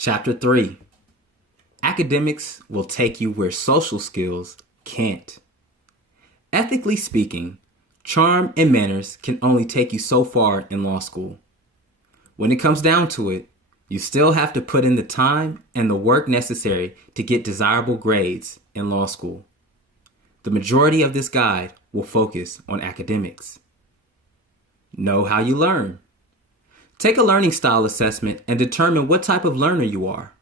Chapter 3. Academics will take you where social skills can't. Ethically speaking, charm and manners can only take you so far in law school. When it comes down to it, you still have to put in the time and the work necessary to get desirable grades in law school. The majority of this guide will focus on academics. Know how you learn. Take a learning style assessment and determine what type of learner you are.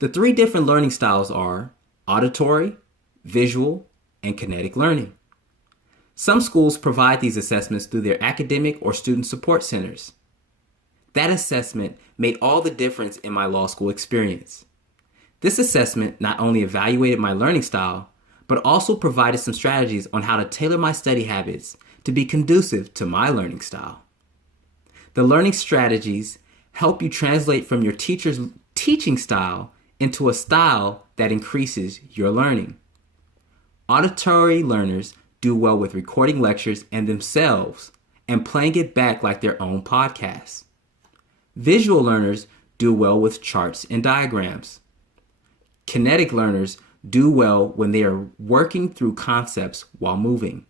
The 3 different learning styles are auditory, visual, and kinetic learning. Some schools provide these assessments through their academic or student support centers. That assessment made all the difference in my law school experience. This assessment not only evaluated my learning style, but also provided some strategies on how to tailor my study habits to be conducive to my learning style. The learning strategies help you translate from your teacher's teaching style into a style that increases your learning. Auditory learners do well with recording lectures and themselves and playing it back like their own podcasts. Visual learners do well with charts and diagrams. Kinetic learners do well when they are working through concepts while moving.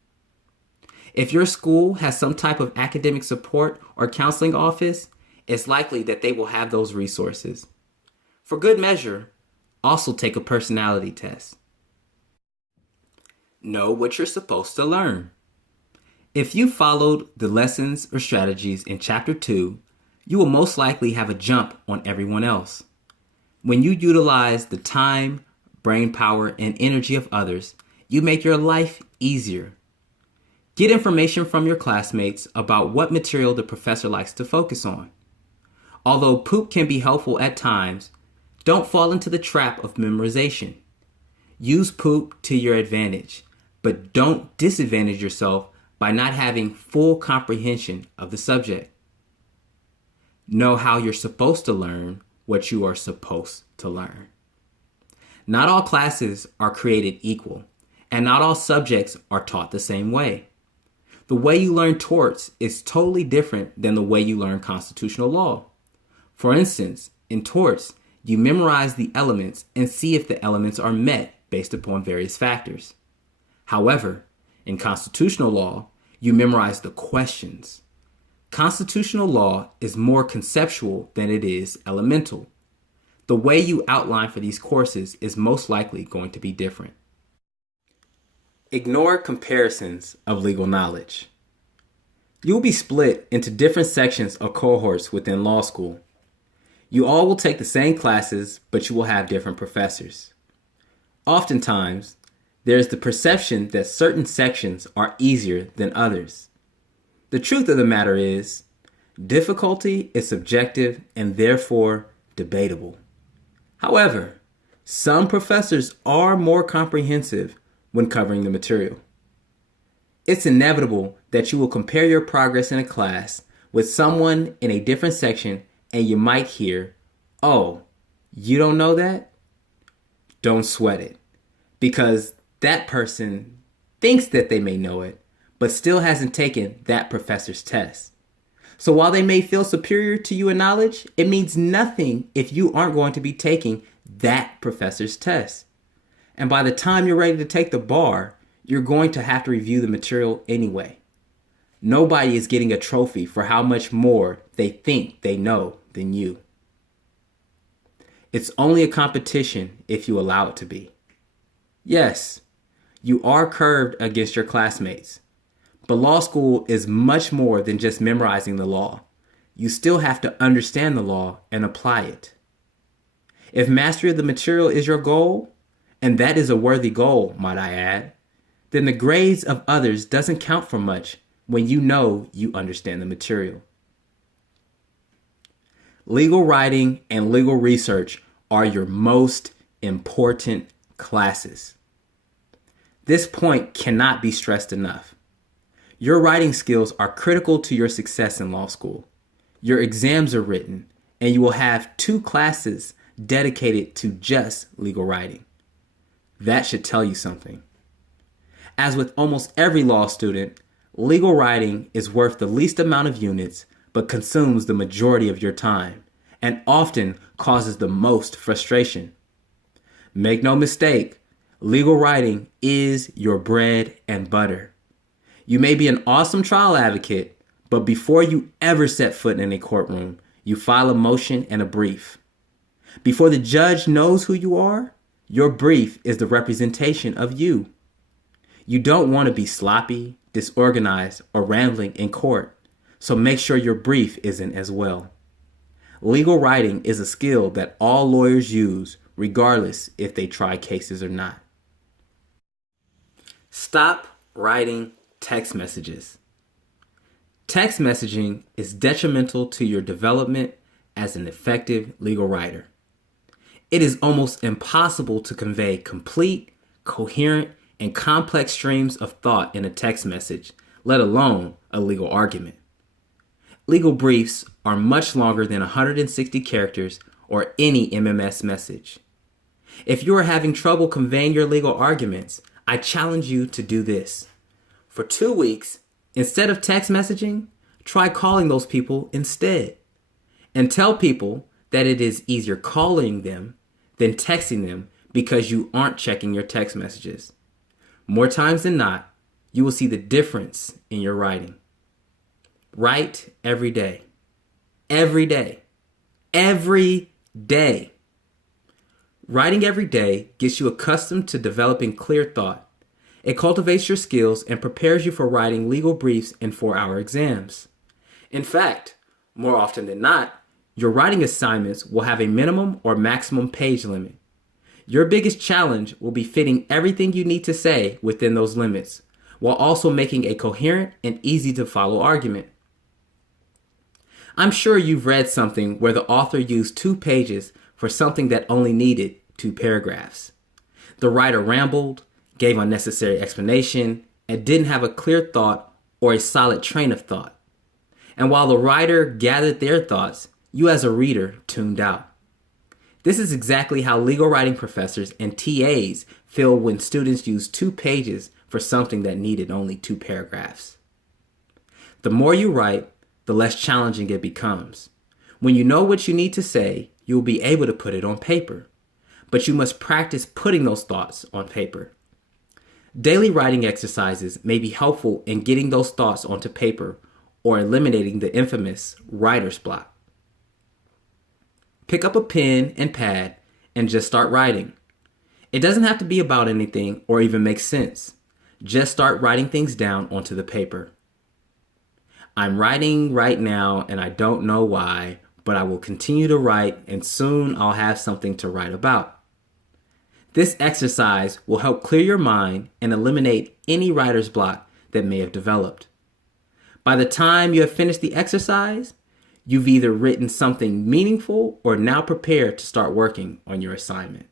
If your school has some type of academic support or counseling office, it's likely that they will have those resources. For good measure, also take a personality test. Know what you're supposed to learn. If you followed the lessons or strategies in Chapter 2, you will most likely have a jump on everyone else. When you utilize the time, brain power, and energy of others, you make your life easier. Get information from your classmates about what material the professor likes to focus on. Although poop can be helpful at times, don't fall into the trap of memorization. Use poop to your advantage, but don't disadvantage yourself by not having full comprehension of the subject. Know how you're supposed to learn what you are supposed to learn. Not all classes are created equal, and not all subjects are taught the same way. The way you learn torts is totally different than the way you learn constitutional law. For instance, in torts, you memorize the elements and see if the elements are met based upon various factors. However, in constitutional law, you memorize the questions. Constitutional law is more conceptual than it is elemental. The way you outline for these courses is most likely going to be different. Ignore comparisons of legal knowledge. You will be split into different sections or cohorts within law school. You all will take the same classes, but you will have different professors. Oftentimes, there is the perception that certain sections are easier than others. The truth of the matter is, difficulty is subjective and therefore debatable. However, some professors are more comprehensive when covering the material. It's inevitable that you will compare your progress in a class with someone in a different section and you might hear, "Oh, you don't know that?" Don't sweat it, because that person thinks that they may know it, but still hasn't taken that professor's test. So while they may feel superior to you in knowledge, it means nothing if you aren't going to be taking that professor's test. And by the time you're ready to take the bar, you're going to have to review the material anyway. Nobody is getting a trophy for how much more they think they know than you. It's only a competition if you allow it to be. Yes, you are curved against your classmates, but law school is much more than just memorizing the law. You still have to understand the law and apply it. If mastery of the material is your goal, and that is a worthy goal, might I add, then the grades of others doesn't count for much when you know you understand the material. Legal writing and legal research are your most important classes. This point cannot be stressed enough. Your writing skills are critical to your success in law school. Your exams are written, and you will have 2 classes dedicated to just legal writing. That should tell you something. As with almost every law student, legal writing is worth the least amount of units but consumes the majority of your time, and often causes the most frustration. Make no mistake, legal writing is your bread and butter. You may be an awesome trial advocate, but before you ever set foot in a courtroom, you file a motion and a brief. Before the judge knows who you are, your brief is the representation of you. You don't want to be sloppy, disorganized, or rambling in court, so make sure your brief isn't as well. Legal writing is a skill that all lawyers use, regardless if they try cases or not. Stop writing text messages. Text messaging is detrimental to your development as an effective legal writer. It is almost impossible to convey complete, coherent, and complex streams of thought in a text message, let alone a legal argument. Legal briefs are much longer than 160 characters or any MMS message. If you are having trouble conveying your legal arguments, I challenge you to do this. For 2 weeks, instead of text messaging, try calling those people instead. And tell people that it is easier calling them than texting them because you aren't checking your text messages. More times than not, you will see the difference in your writing. Write every day. Every day. Every day. Writing every day gets you accustomed to developing clear thought. It cultivates your skills and prepares you for writing legal briefs and 4-hour exams. In fact, more often than not, your writing assignments will have a minimum or maximum page limit. Your biggest challenge will be fitting everything you need to say within those limits, while also making a coherent and easy to follow argument. I'm sure you've read something where the author used 2 pages for something that only needed 2 paragraphs. The writer rambled, gave unnecessary explanation, and didn't have a clear thought or a solid train of thought. And while the writer gathered their thoughts, you as a reader tuned out. This is exactly how legal writing professors and TAs feel when students use 2 pages for something that needed only 2 paragraphs. The more you write, the less challenging it becomes. When you know what you need to say, you will be able to put it on paper. But you must practice putting those thoughts on paper. Daily writing exercises may be helpful in getting those thoughts onto paper or eliminating the infamous writer's block. Pick up a pen and pad and just start writing. It doesn't have to be about anything or even make sense. Just start writing things down onto the paper. I'm writing right now and I don't know why, but I will continue to write and soon I'll have something to write about. This exercise will help clear your mind and eliminate any writer's block that may have developed. By the time you have finished the exercise, you've either written something meaningful or now prepared to start working on your assignment.